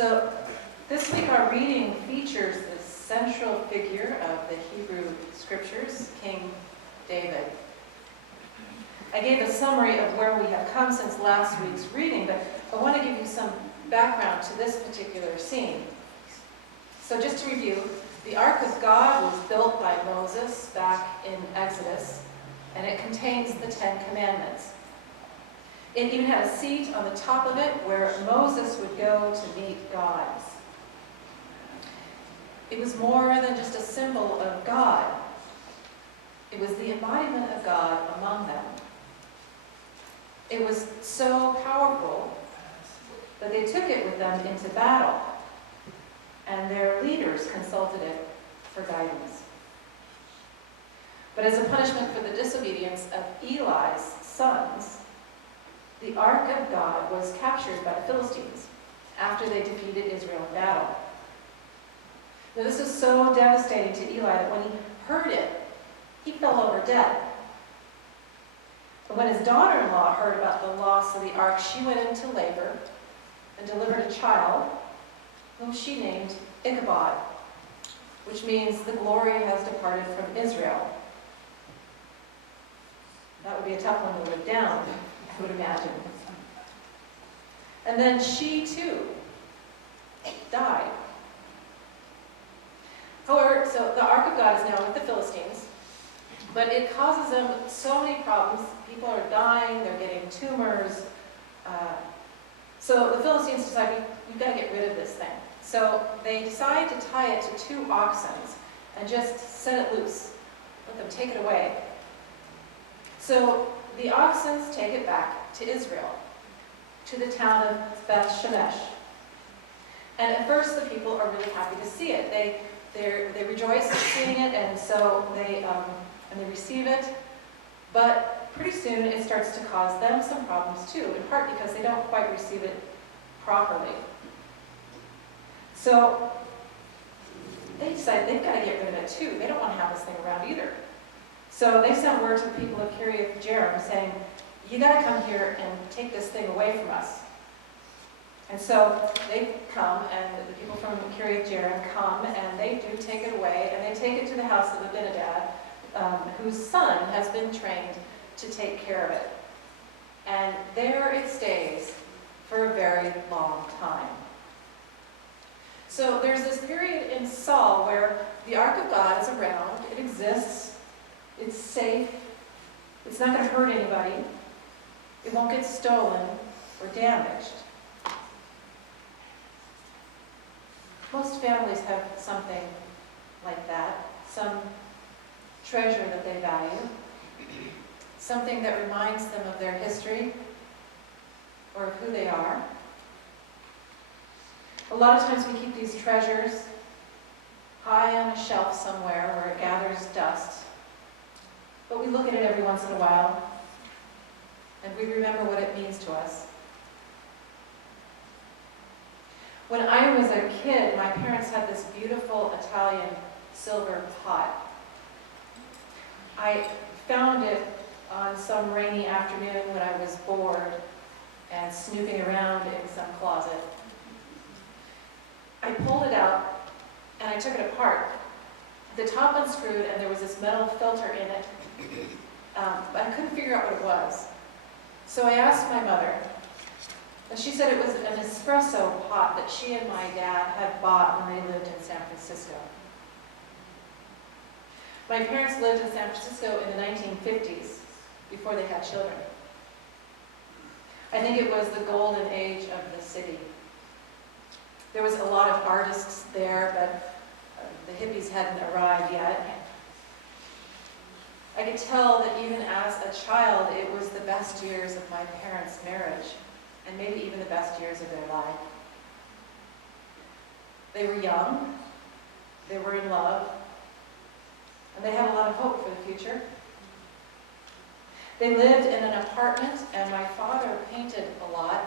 So this week our reading features the central figure of the Hebrew Scriptures, King David. I gave a summary of where we have come since last week's reading, but I want to give you some background to this particular scene. So just to review, the Ark of God was built by Moses back in Exodus, and it contains the Ten Commandments. It even had a seat on the top of it where Moses would go to meet God. It was more than just a symbol of God. It was the embodiment of God among them. It was so powerful that they took it with them into battle, and their leaders consulted it for guidance. But as a punishment for the disobedience of Eli's sons, the Ark of God was captured by the Philistines after they defeated Israel in battle. Now, this was so devastating to Eli that when he heard it, he fell over dead. But when his daughter-in-law heard about the loss of the ark, she went into labor and delivered a child whom she named Ichabod, which means the glory has departed from Israel. That would be a tough one to live down, I would imagine. And then she too died. However, so the Ark of God is now with the Philistines, but it causes them so many problems. People are dying, they're getting tumors. So the Philistines decide, we've got to get rid of this thing. So they decide to tie it to 2 oxen and just set it loose. Let them take it away. So the oxen take it back to Israel, to the town of Beth Shemesh. And at first the people are really happy to see it. They rejoice at seeing it, and so they receive it. But pretty soon it starts to cause them some problems too, in part because they don't quite receive it properly. So they decide they've got to get rid of it too. They don't want to have this thing around either. So they sent word to the people of Kiriath Jearim saying, you got to come here and take this thing away from us. And so they come, and the people from Kiriath Jearim come, and they do take it away, and they take it to the house of Abinadab, whose son has been trained to take care of it. And there it stays for a very long time. So there's this period in Saul where the Ark of God is around, it exists, it's safe, it's not going to hurt anybody, it won't get stolen or damaged. Most families have something like that, some treasure that they value, something that reminds them of their history or of who they are. A lot of times we keep these treasures high on a shelf somewhere where it gathers dust, but we look at it every once in a while and we remember what it means to us. When I was a kid, my parents had this beautiful Italian silver pot. I found it on some rainy afternoon when I was bored and snooping around in some closet. I pulled it out and I took it apart. The top unscrewed and there was this metal filter in it, but I couldn't figure out what it was. So I asked my mother, and she said it was an espresso pot that she and my dad had bought when they lived in San Francisco. My parents lived in San Francisco in the 1950s, before they had children. I think it was the golden age of the city. There was a lot of artists there, but the hippies hadn't arrived yet. I could tell that even as a child, it was the best years of my parents' marriage, and maybe even the best years of their life. They were young, they were in love, and they had a lot of hope for the future. They lived in an apartment, and my father painted a lot,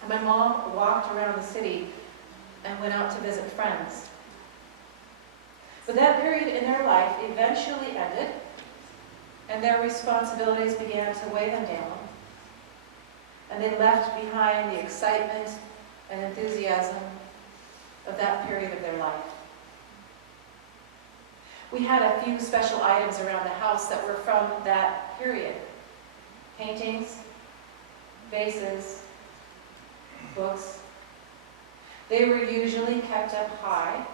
and my mom walked around the city and went out to visit friends. But that period in their life eventually ended, and their responsibilities began to weigh them down. And they left behind the excitement and enthusiasm of that period of their life. We had a few special items around the house that were from that period. Paintings, vases, books. They were usually kept up high,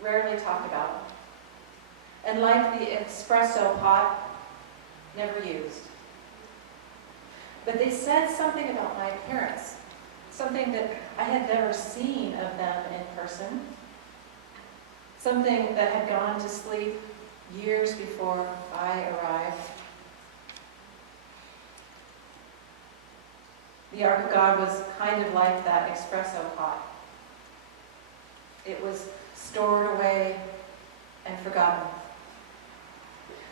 rarely talked about, and like the espresso pot, never used. But they said something about my parents, something that I had never seen of them in person, something that had gone to sleep years before I arrived. The Ark of God was kind of like that espresso pot. It was stored away and forgotten.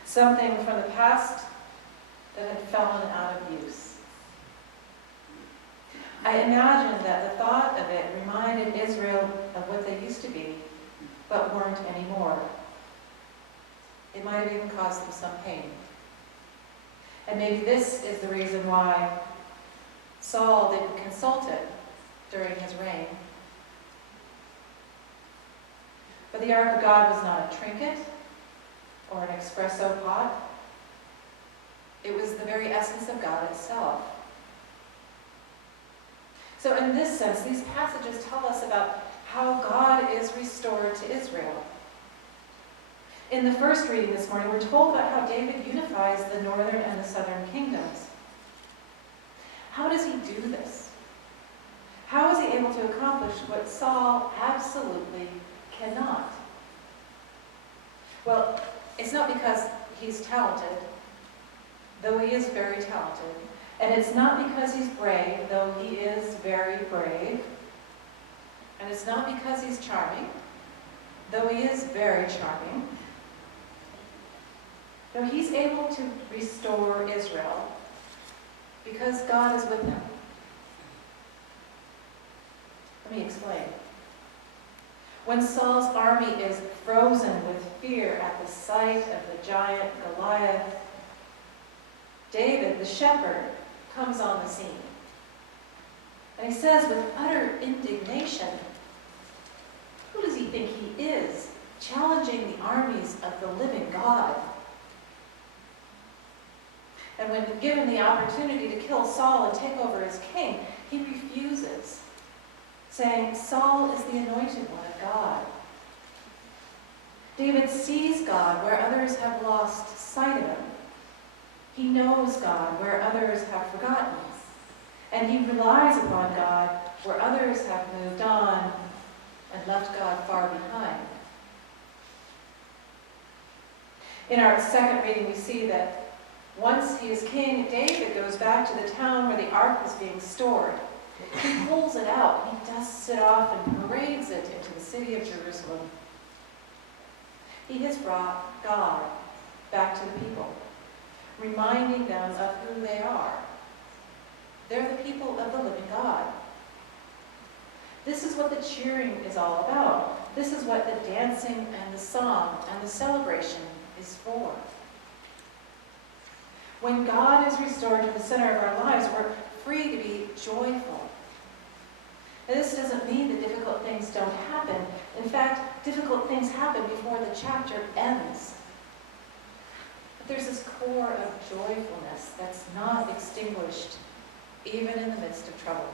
Something from the past that had fallen out of use. I imagine that the thought of it reminded Israel of what they used to be, but weren't anymore. It might have even caused them some pain. And maybe this is the reason why Saul didn't consult it during his reign. But the Ark of God was not a trinket or an espresso pot. It was the very essence of God itself. So in this sense, these passages tell us about how God is restored to Israel. In the first reading this morning, we're told about how David unifies the northern and the southern kingdoms. How does he do this? How is he able to accomplish what Saul absolutely cannot? Well, it's not because he's talented, though he is very talented. And it's not because he's brave, though he is very brave. And it's not because he's charming, though he is very charming. No, he's able to restore Israel because God is with him. Let me explain. When Saul's army is frozen with fear at the sight of the giant Goliath, David, the shepherd, comes on the scene. And he says with utter indignation, who does he think he is, challenging the armies of the living God? And when given the opportunity to kill Saul and take over as king, he refuses, saying, Saul is the anointed one of God. David sees God where others have lost sight of him. He knows God where others have forgotten. And he relies upon God where others have moved on and left God far behind. In our second reading, we see that once he is king, David goes back to the town where the ark was being stored. He pulls it out, he dusts it off, and parades it into the city of Jerusalem. He has brought God back to the people, reminding them of who they are. They're the people of the living God. This is what the cheering is all about. This is what the dancing and the song and the celebration is for. When God is restored to the center of our lives, we're free to be joyful. And this doesn't mean that difficult things don't happen. In fact, difficult things happen before the chapter ends. But there's this core of joyfulness that's not extinguished even in the midst of trouble.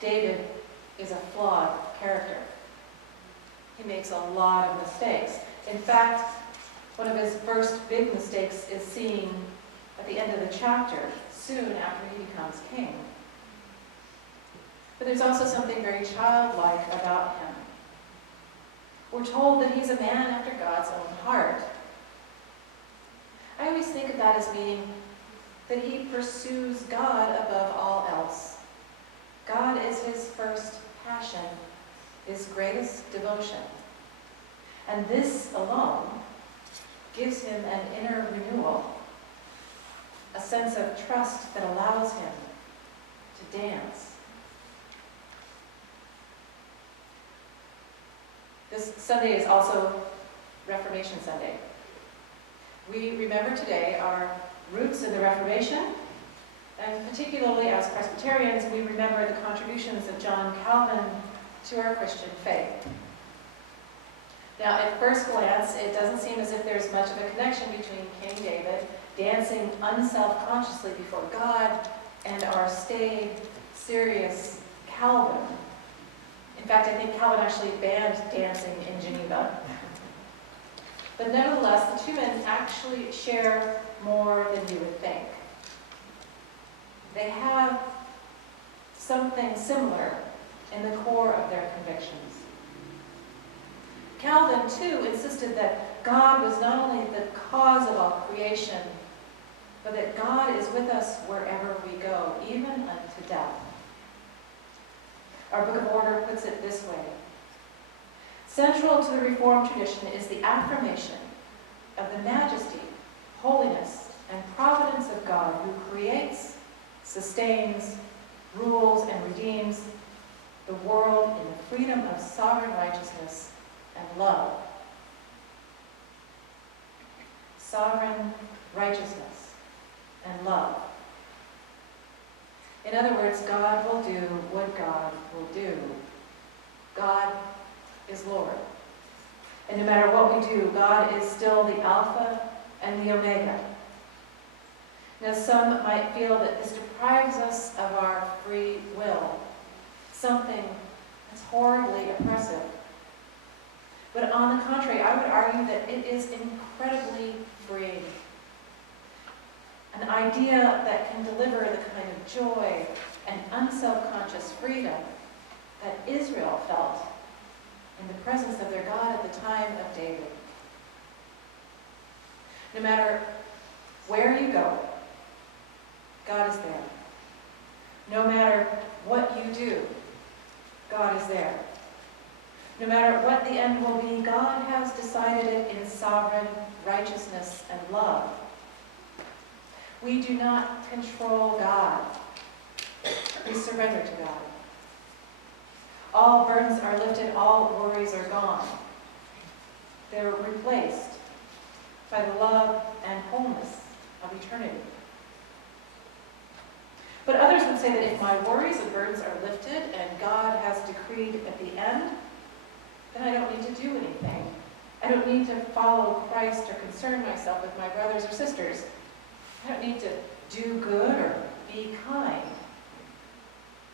David is a flawed character. He makes a lot of mistakes. In fact, one of his first big mistakes is seen at the end of the chapter, soon after he becomes king. But there's also something very childlike about him. We're told that he's a man after God's own heart. I always think of that as meaning that he pursues God above all else. God is his first passion, his greatest devotion. And this alone gives him an inner renewal, a sense of trust that allows him to dance. This Sunday is also Reformation Sunday. We remember today our roots in the Reformation And particularly as Presbyterians, we remember the contributions of John Calvin to our Christian faith. Now, at first glance, it doesn't seem as if there's much of a connection between King David dancing unselfconsciously before God and our staid, serious Calvin. In fact, I think Calvin actually banned dancing in Geneva. But nevertheless, the two men actually share more than you would think. They have something similar in the core of their convictions. Calvin, too, insisted that God was not only the cause of all creation, but that God is with us wherever we go, even unto death. Our Book of Order puts it this way. Central to the Reformed tradition is the affirmation of the majesty, holiness, and providence of God who creates, sustains, rules, and redeems the world in the freedom of sovereign righteousness and love. Sovereign righteousness and love. In other words, God will do what God will do. God is Lord. And no matter what we do, God is still the Alpha and the Omega. Now, some might feel that this deprives us of our free will, something that's horribly oppressive. But on the contrary, I would argue that it is incredibly freeing. An idea that can deliver the kind of joy and unselfconscious freedom that Israel felt in the presence of their God at the time of David. No matter where you go, God is there. No matter what you do, God is there. No matter what the end will be, God has decided it in sovereign righteousness and love. We do not control God. We surrender to God. All burdens are lifted, all worries are gone. They're replaced by the love and wholeness of eternity. But others would say that if my worries and burdens are lifted and God has decreed at the end, then I don't need to do anything. I don't need to follow Christ or concern myself with my brothers or sisters. I don't need to do good or be kind.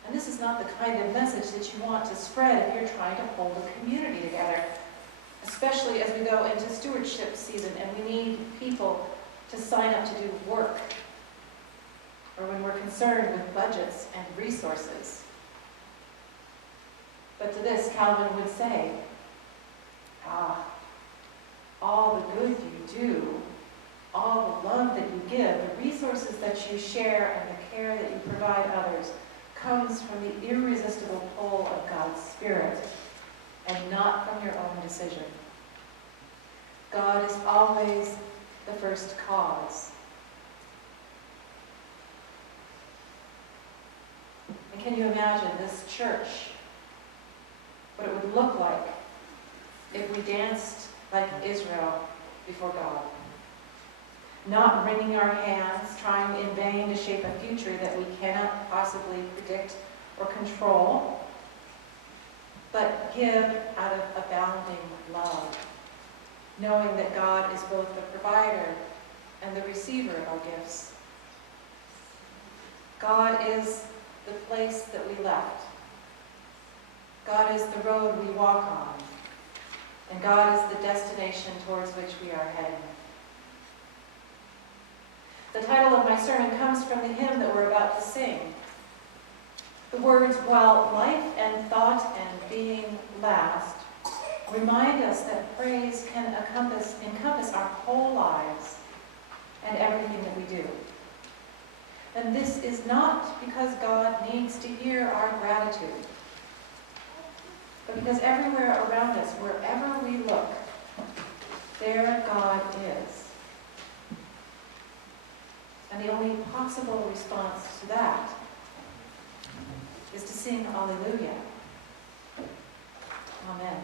And this is not the kind of message that you want to spread if you're trying to hold a community together, especially as we go into stewardship season and we need people to sign up to do work, or when we're concerned with budgets and resources. But to this, Calvin would say, all the good you do, all the love that you give, the resources that you share, and the care that you provide others comes from the irresistible pull of God's Spirit and not from your own decision. God is always the first cause. And can you imagine this church, what it would look like if we danced like Israel before God? Not wringing our hands, trying in vain to shape a future that we cannot possibly predict or control, but give out of abounding love, knowing that God is both the provider and the receiver of our gifts. God is the place that we left. God is the road we walk on. And God is the destination towards which we are heading. The title of my sermon comes from the hymn that we're about to sing. The words, while life and thought and being last, remind us that praise can encompass our whole lives and everything that we do. And this is not because God needs to hear our gratitude, but because everywhere around us, wherever we look, there God is. And the only possible response to that is to sing Alleluia. Amen.